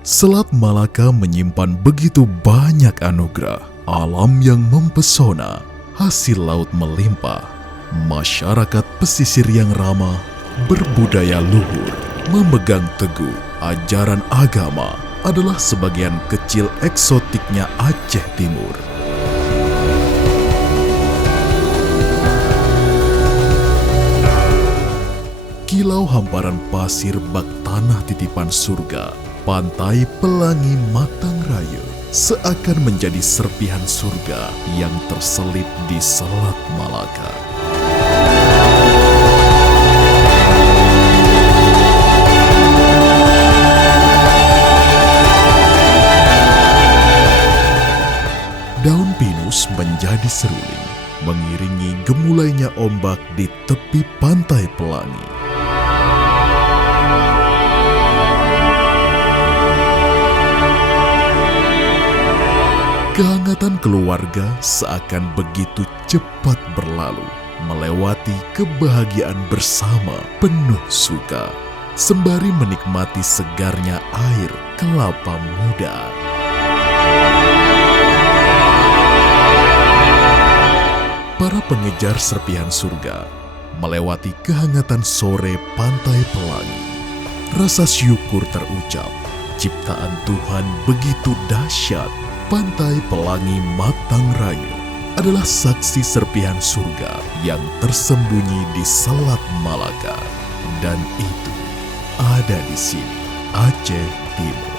Selat Malaka menyimpan begitu banyak anugerah, alam yang mempesona, hasil laut melimpah, masyarakat pesisir yang ramah, berbudaya luhur, memegang teguh ajaran agama adalah sebagian kecil eksotiknya Aceh Timur. Kilau hamparan pasir bak tanah titipan surga, Pantai Pelangi Matang Raya seakan menjadi serpihan surga yang terselip di Selat Malaka. Daun pinus menjadi seruling, mengiringi gemulainya ombak di tepi Pantai Pelangi. Kehangatan keluarga seakan begitu cepat berlalu, melewati kebahagiaan bersama penuh suka, sembari menikmati segarnya air kelapa muda. Para pengejar serpihan surga melewati kehangatan sore Pantai Pelangi. Rasa syukur terucap, ciptaan Tuhan begitu dahsyat. Pantai Pelangi Matang Raya adalah saksi serpihan surga yang tersembunyi di Selat Malaka. Dan itu ada di sini, Aceh Timur.